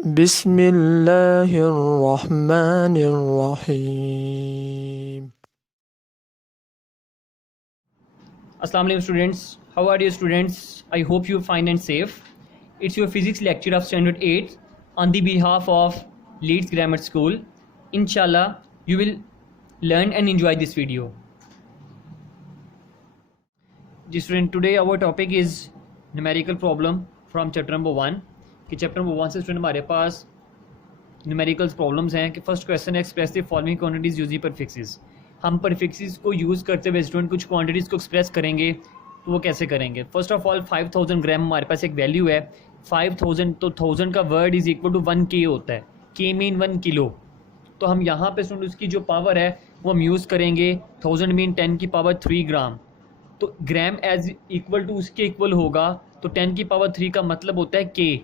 बिस्मिल्लाहिर्रहमानिर्रहीम। Assalamu alaikum students, how are you students? I hope you fine and safe. It's your physics lecture of standard 8 on the behalf of Leeds Grammar School. Inshallah you will learn and enjoy this video. Ji student, today our topic is numerical problem from chapter number 1 कि chapter number 1 से student हमारे पास numericals problems हैं कि first question है express the following quantities using prefixes. हम prefixes को use करते हुए स्टूडेंट कुछ क्वांटिटीज़ को एक्सप्रेस करेंगे तो वो कैसे करेंगे। फर्स्ट ऑफ ऑल 5000 ग्राम हमारे पास एक वैल्यू है 5000, तो 1000 का वर्ड इज इक्वल टू 1 के होता है, के मीन 1 किलो। तो हम यहाँ पे स्टूडेंट उसकी जो पावर है वो हम यूज़ करेंगे 1000 मीन 10 की पावर 3 ग्राम, तो ग्राम एज इक्वल टू उसके इक्वल होगा, तो 10 की पावर 3 का मतलब होता है के।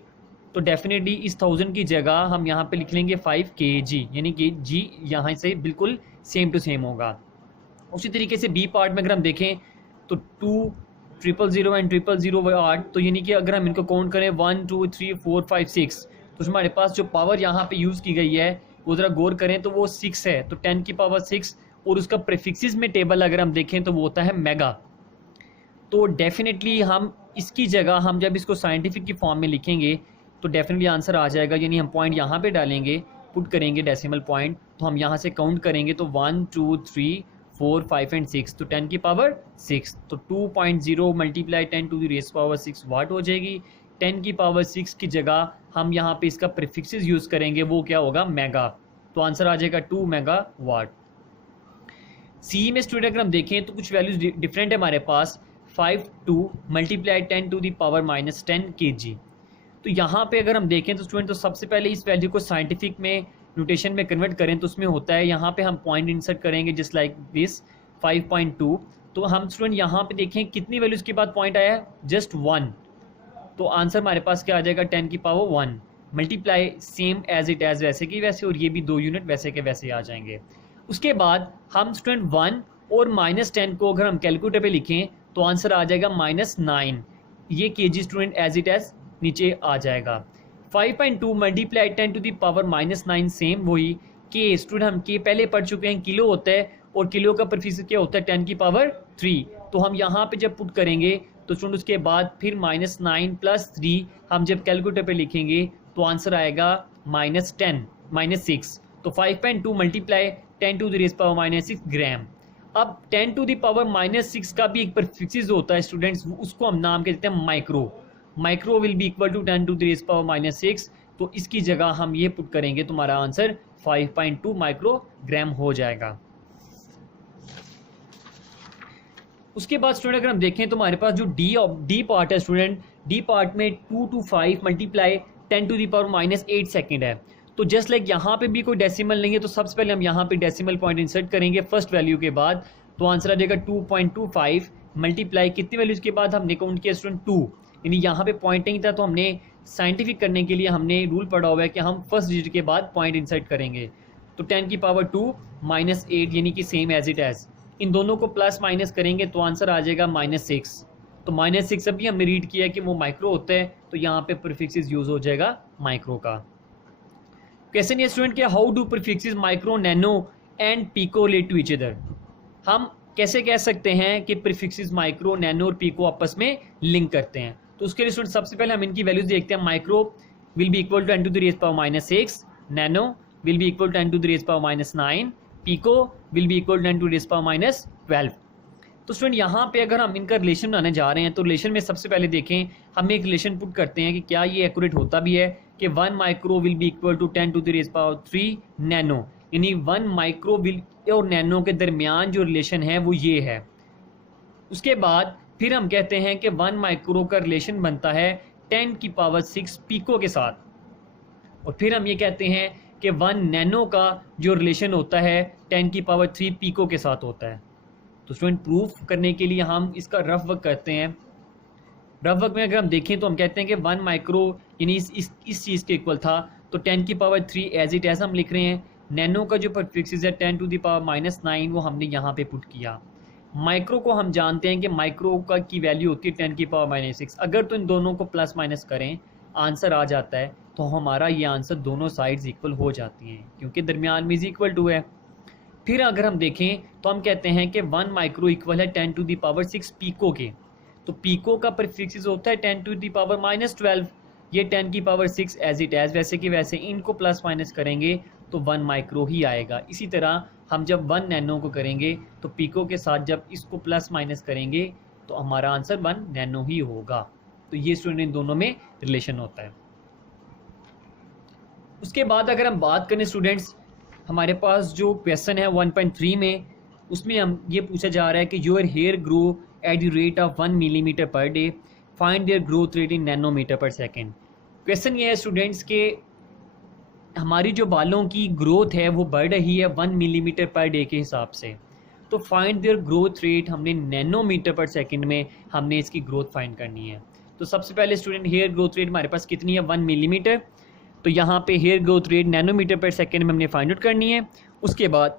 तो डेफिनेटली इस 1000 की जगह हम यहाँ पे लिख लेंगे 5 kg, यानी कि जी यहाँ से बिल्कुल सेम टू सेम होगा। उसी तरीके से बी पार्ट में अगर हम देखें तो 2 000 एंड 000 8, तो यानी कि अगर हम इनको काउंट करें 1 2 3 4 5 6, तो हमारे पास जो पावर यहाँ पे यूज़ की गई है वो ज़रा गौर करें तो वो 6 है, तो 10 की पावर 6, और उसका प्रीफिक्सेस में टेबल अगर हम देखें तो वो होता है मेगा। तो डेफिनेटली हम इसकी जगह हम जब इसको साइंटिफिक की फॉर्म में लिखेंगे तो डेफिनेटली आंसर आ जाएगा, यानी हम पॉइंट यहाँ पे डालेंगे, पुट करेंगे डेसिमल पॉइंट, तो हम यहाँ से काउंट करेंगे तो 1 2 3 4 5 एंड 6, तो 10 की पावर 6, तो 2.0 multiply 10 to the raise power 6 watt हो जाएगी। 10 की पावर 6 की जगह हम यहाँ पे इसका प्रीफिक्सेस यूज़ करेंगे, वो क्या होगा, मेगा, तो आंसर आ जाएगा 2 मेगा वाट। सी में स्टूडेंट अगर हम देखें तो कुछ वैल्यूज डिफरेंट है हमारे पास, 52 multiply 10 to the power minus 10 kg। तो यहाँ पे अगर हम देखें तो स्टूडेंट, तो सबसे पहले इस वैल्यू को साइंटिफिक में नोटेशन में कन्वर्ट करें तो उसमें होता है, यहाँ पे हम पॉइंट इंसर्ट करेंगे जस्ट लाइक दिस 5.2, तो हम स्टूडेंट यहाँ पे देखें कितनी वैल्यूज़ के बाद पॉइंट आया है, जस्ट 1, तो आंसर हमारे पास क्या आ जाएगा 10 की power 1 multiply same as it as वैसे की वैसे, और ये भी 2 यूनिट वैसे के वैसे आ जाएंगे। उसके बाद हम स्टूडेंट 1 और -10 को अगर हम कैलकुलेटर पे लिखें तो आंसर आ जाएगा -9, ये kg student as it as नीचे आ जाएगा। 5.2 multiply 10 to the power -9 same वही के, स्टूडेंट हम के पहले पढ़ चुके हैं, किलो होता है और किलो का प्रीफिक्स क्या होता है 10 की पावर 3, तो हम यहाँ पे जब पुट करेंगे तो स्टूडेंट उसके बाद फिर -9 + 3 हम जब कैलकुलेटर पे लिखेंगे तो आंसर आएगा -6, तो 5.2 multiply 10 to the raise power -6 gram. अब 10 टू द पावर -6 का भी एक प्रीफिक्स होता है स्टूडेंट्स, उसको हम नाम कहते हैं micro, micro will be equal to 10 to the raise power -6, तो इसकी जगह हम ये पुट करेंगे तो हमारा आंसर 5.2 माइक्रोग्राम हो जाएगा। उसके बाद स्टूडेंट अगर हम देखें तो हमारे पास जो डी पार्ट है स्टूडेंट, डी पार्ट में 2 to 5 multiply 10 to the power -8 second है, तो जस्ट लाइक यहाँ पे भी कोई डेसिमल नहीं है, तो सबसे पहले हम यहाँ पे डेसिमल पॉइंट इंसर्ट करेंगे फर्स्ट वैल्यू के बाद, तो आंसर आ जाएगा 2.25 मल्टीप्लाई कितनी वैल्यूज़ के बाद हमने काउंट किया स्टूडेंट 2, यानी यहाँ पे पॉइंट नहीं था, तो हमने साइंटिफिक करने के लिए हमने रूल पढ़ा हुआ है कि हम फर्स्ट डिजिट के बाद पॉइंट इंसर्ट करेंगे, तो 10 की पावर 2 -8 यानी कि सेम एज इट एज, इन दोनों को प्लस माइनस करेंगे तो आंसर आ जाएगा -6, तो -6 अभी हमने रीड किया कि वो माइक्रो होता है, तो यहाँ पे प्रीफिक्सेस यूज हो जाएगा माइक्रो का। क्वेश्चन ये स्टूडेंट क्या, how do prefixes micro, nano and pico relate to each other. हम कैसे कह सकते हैं कि प्रीफिक्सेस माइक्रो, नैनो और पीको आपस में लिंक करते हैं, तो उसके लिए स्टूडेंट सबसे पहले हम इनकी वैल्यूज देखते हैं। Micro will be equal to 10 to the raise power -6, nano will be equal to 10 to the raise power -9, pico will be equal to 10 to the raise power -12। तो स्टूडेंट यहाँ पे अगर हम इनका रिलेशन बनाने जा रहे हैं तो रिलेशन में सबसे पहले देखें, हम एक रिलेशन पुट करते हैं कि क्या ये एक्यूरेट होता भी है कि 1 micro will be equal to 10 to the raise power 3 nano, यानी 1 माइक्रो विल और नैनो के दरमियान जो रिलेशन है वो ये है। उसके बाद फिर हम कहते हैं कि 1 माइक्रो का रिलेशन बनता है 10 की पावर 6 पीको के साथ, और फिर हम ये कहते हैं कि 1 नैनो का जो रिलेशन होता है 10 की पावर 3 पीको के साथ होता है। तो स्टूडेंट प्रूफ करने के लिए हम इसका रफ वर्क करते हैं। रफ वर्क में अगर हम देखें तो हम कहते हैं कि 1 माइक्रो यानी इस चीज़ के इक्वल था, तो 10 की पावर 3 एज इट एज हम लिख रहे हैं। नैनो का जो प्रीफिक्स है 10 टू द पावर -9 वो हमने यहाँ पे पुट किया। माइक्रो को हम जानते हैं कि माइक्रो की वैल्यू होती है 10 की पावर -6, अगर तो इन दोनों को प्लस माइनस करें आंसर आ जाता है तो हमारा ये आंसर दोनों साइड्स इक्वल हो जाती हैं क्योंकि दरमियान में इज इक्वल टू है। फिर अगर हम देखें तो हम कहते हैं कि 1 माइक्रो इक्वल है 10 टू द पावर 6 पीको के। तो पीको का प्रीफिक्स होता है 10 टू द पावर -12, ये 10 की पावर 6 एज इट एज वैसे कि वैसे इनको प्लस माइनस करेंगे तो 1 माइक्रो ही आएगा। इसी तरह हम जब 1 नैनो को करेंगे तो पीको के साथ जब इसको प्लस माइनस करेंगे तो हमारा आंसर 1 नैनो ही होगा। तो ये स्टूडेंट इन दोनों में रिलेशन होता है। उसके बाद अगर हम बात करें स्टूडेंट्स, हमारे पास जो क्वेश्चन है 1.3 में, उसमें हम ये पूछा जा रहा है कि your hair grow at the rate of 1 millimetre per day, find their growth rate in nanometre per second. Question ये है स्टूडेंट्स के हमारी जो बालों की ग्रोथ है वो बढ़ रही है 1 मिलीमीटर पर डे के हिसाब से, तो फाइंड देयर ग्रोथ रेट हमने नैनोमीटर पर सेकेंड में हमने इसकी ग्रोथ फाइंड करनी है। तो सबसे पहले स्टूडेंट हेयर ग्रोथ रेट हमारे पास कितनी है 1 मिलीमीटर, तो यहाँ पे hair growth rate nanometre per second में हमने फाइंड आउट करनी है। उसके बाद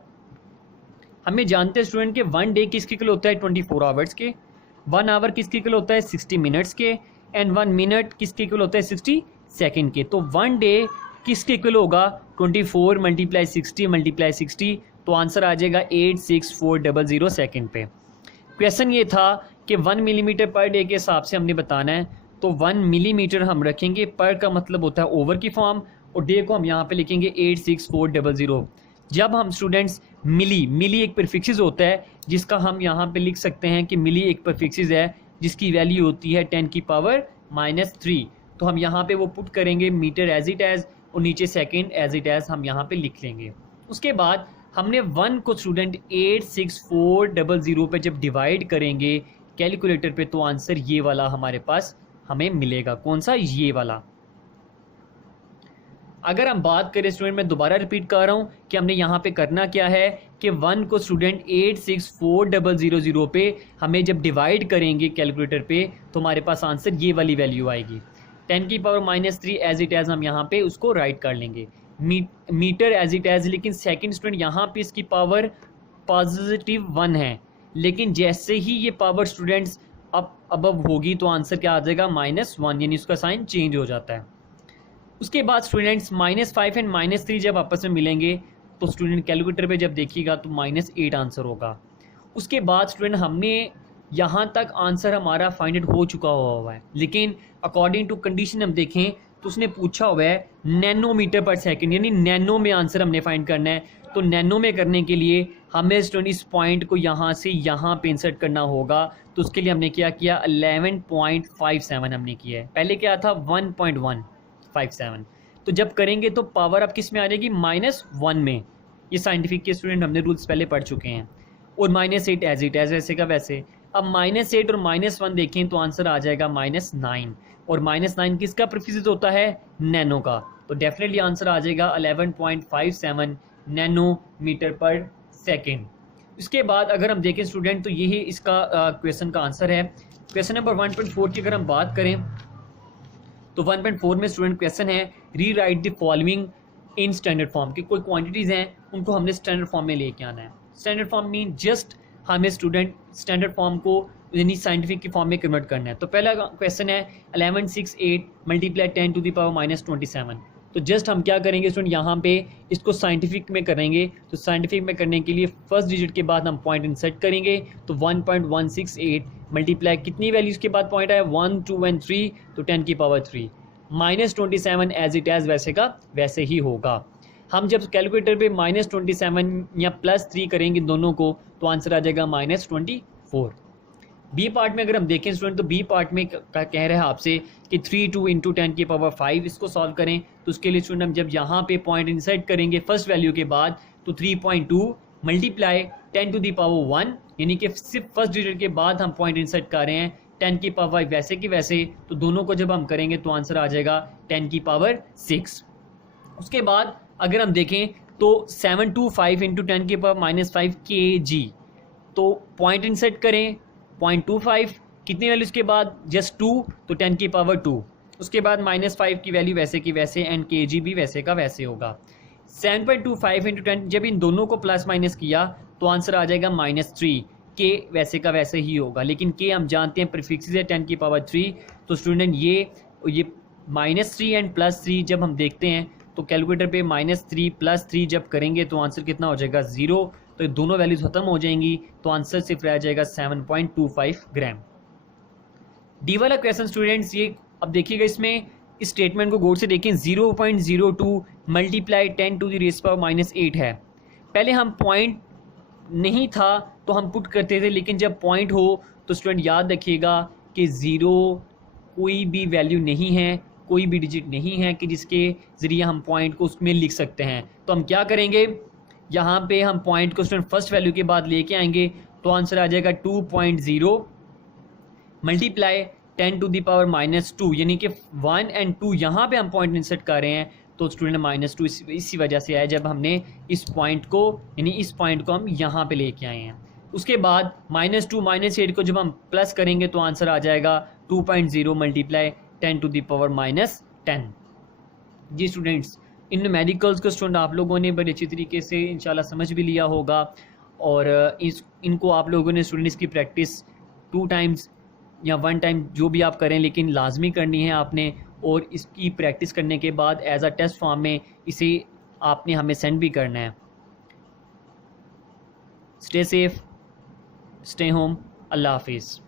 हमें जानते हैं स्टूडेंट के 1 डे किसके इक्वल होता है 24 आवर्स के, 1 आवर किसके इक्वल होता है 60 मिनट्स के, एंड 1 मिनट किसके इक्वल होता है 60 सेकेंड के। तो 1 डे किसके इक्वल होगा 24 मल्टीप्लाई 60, तो आंसर आ जाएगा 86400 सेकेंड पे। क्वेश्चन ये था कि 1 मिलीमीटर पर डे के हिसाब से हमने बताना है, तो 1 मिलीमीटर हम रखेंगे, पर का मतलब होता है ओवर की फॉर्म, और डे को हम यहाँ पे लिखेंगे 86400। जब हम स्टूडेंट्स मिली एक प्रीफिक्स होता है जिसका हम यहाँ पे लिख सकते हैं कि मिली एक प्रीफिक्स है जिसकी वैल्यू होती है 10 की पावर -3, तो हम यहाँ पे वो पुट करेंगे मीटर एज इट एज और नीचे सेकेंड एज इट एज हम यहाँ पे लिख लेंगे। उसके बाद हमने 1 को स्टूडेंट 86400 पे जब डिवाइड करेंगे कैलकुलेटर पे तो आंसर ये वाला हमारे पास हमें मिलेगा। कौन सा? ये वाला। अगर हम बात करें स्टूडेंट, मैं दोबारा रिपीट कर रहा हूँ कि हमने यहाँ पे करना क्या है कि 1 को स्टूडेंट 86400 पे हमें जब डिवाइड करेंगे कैलकुलेटर पे तो हमारे पास आंसर ये वाली वैल्यू आएगी। 10 की पावर -3 एज इट एज हम यहाँ पे उसको राइट कर लेंगे, मीटर एज इट एज। लेकिन सेकंड स्टूडेंट यहाँ पे इसकी पावर +1 है, लेकिन जैसे ही ये पावर स्टूडेंट्स अबव होगी तो आंसर क्या आ जाएगा -1, यानी उसका साइन चेंज हो जाता है। उसके बाद स्टूडेंट्स -5 एंड -3 जब आपस में मिलेंगे तो स्टूडेंट कैलकुलेटर पे जब देखिएगा तो -8 आंसर होगा। उसके बाद स्टूडेंट हमने यहाँ तक आंसर हमारा फाइंड आउट हो चुका हुआ है, लेकिन अकॉर्डिंग टू कंडीशन हम देखें तो उसने पूछा हुआ है नैनोमीटर पर सेकेंड, यानी नैनो में आंसर हमने फाइंड करना है। तो नैनो में करने के लिए हमें स्टूडेंट इस पॉइंट को यहाँ से यहाँ पे इंसर्ट करना होगा, तो उसके लिए हमने क्या किया 11.57 हमने किया है, पहले क्या था 1.157। तो जब करेंगे तो पावर अब किस में आ जाएगी -1 में। ये साइंटिफिक के स्टूडेंट हमने रूल्स पहले पढ़ चुके हैं। और -8 एज इट एज वैसे का वैसे। अब -8 और -1 देखें तो आंसर आ जाएगा -9, और -9 किसका प्रीफिक्स होता है नैनो का, तो डेफिनेटली आंसर आ जाएगा 11.57 नैनोमीटर पर सेकेंड। इसके बाद अगर हम देखें स्टूडेंट तो यही इसका क्वेश्चन का आंसर है। क्वेश्चन नंबर 1.4 की अगर हम बात करें तो 1.4 में स्टूडेंट क्वेश्चन है री right the following in standard form, की कोई क्वांटिटीज़ हैं उनको हमने स्टैंडर्ड फॉर्म में लेके आना है। स्टैंडर्ड फॉर्म मीन जस्ट हमें स्टूडेंट स्टैंडर्ड फॉर्म को यानी साइंटिफिक की फॉर्म में कन्वर्ट करना है। तो पहला क्वेश्चन है 1168 मल्टीप्लाई 10 टू द पावर -27। तो जस्ट हम क्या करेंगे स्टूडेंट यहाँ पे इसको साइंटिफिक में करेंगे, तो साइंटिफिक में करने के लिए फर्स्ट डिजिट के बाद हम पॉइंट इंसर्ट करेंगे, तो 1.168 मल्टीप्लाई कितनी वैल्यूज़ के बाद पॉइंट आया 1, 2 एंड 3, तो 10 की पावर 3 -27 एज इट एज वैसे का वैसे ही होगा। हम जब कैलकुलेटर पे -27 या +3 करेंगे दोनों को तो आंसर आ जाएगा -24। बी पार्ट में अगर हम देखें स्टूडेंट तो बी पार्ट में कह रहे हैं आपसे कि 32 × 10 की पावर 5 इसको सॉल्व करें। तो उसके लिए स्टूडेंट हम जब यहाँ पे पॉइंट इंसर्ट करेंगे फर्स्ट वैल्यू के बाद तो 3.2 मल्टीप्लाई 10 टू दी पावर 1, यानी कि सिर्फ फर्स्ट डिजिट के बाद हम पॉइंट इंसर्ट कर रहे हैं 10 की पावर 5 वैसे कि वैसे, तो दोनों को जब हम करेंगे तो आंसर आ जाएगा 10 की पावर 6। उसके बाद अगर हम देखें तो 725 × 10 की पावर -5 kg, तो पॉइंट इंसर्ट करें 0.25 कितनी वैल्यू उसके बाद जस्ट 2, तो 10 की पावर 2। उसके बाद -5 की वैल्यू वैसे की वैसे एंड kg भी वैसे का वैसे होगा। 7.25 × 10 जब इन दोनों को प्लस माइनस किया तो आंसर आ जाएगा -3, के वैसे का वैसे ही होगा, लेकिन के हम जानते हैं प्रीफिक्स है 10 की पावर 3, तो स्टूडेंट ये -3 एंड +3 जब हम देखते हैं तो कैलकुलेटर पे -3 + 3 जब करेंगे तो आंसर कितना हो जाएगा 0। तो ये दोनों वैल्यूज खत्म हो जाएंगी तो आंसर सिर्फ रह जाएगा 7.25 ग्राम। डी वाला क्वेश्चन स्टूडेंट्स, ये अब देखिएगा इसमें इस स्टेटमेंट को गौर से देखें। 0.02 मल्टीप्लाई 10⁻⁻8 है। पहले हम पॉइंट नहीं था तो हम पुट करते थे, लेकिन जब पॉइंट हो तो स्टूडेंट याद रखिएगा कि 0 कोई भी वैल्यू नहीं है, कोई भी डिजिट नहीं है कि जिसके ज़रिए हम पॉइंट को उसमें लिख सकते हैं। तो हम क्या करेंगे, यहाँ पे हम पॉइंट को स्टूडेंट फर्स्ट वैल्यू के बाद लेके आएंगे तो आंसर आ जाएगा 2.0 मल्टीप्लाई 10⁻⁻2, यानी कि 1 और 2 यहाँ पे हम पॉइंट इंसर्ट कर रहे हैं तो स्टूडेंट -2 इसी वजह से आया जब हमने इस पॉइंट को यानी इस पॉइंट को हम यहाँ पे लेके आए हैं। उसके बाद -2 -8 को जब हम प्लस करेंगे तो आंसर आ जाएगा 2.0 मल्टीप्लाई 10⁻10। जी स्टूडेंट्स, इन न्यूमेरिकल्स को स्टूडेंट आप लोगों ने बड़े अच्छी तरीके से इंशाल्लाह समझ भी लिया होगा और इनको आप लोगों ने स्टूडेंट इसकी प्रैक्टिस 2 टाइम्स या 1 टाइम जो भी आप करें, लेकिन लाजमी करनी है आपने। और इसकी प्रैक्टिस करने के बाद एज अ टेस्ट फॉर्म में इसे आपने हमें सेंड भी करना है। स्टे सेफ, स्टे होम, अल्लाह हाफिज़।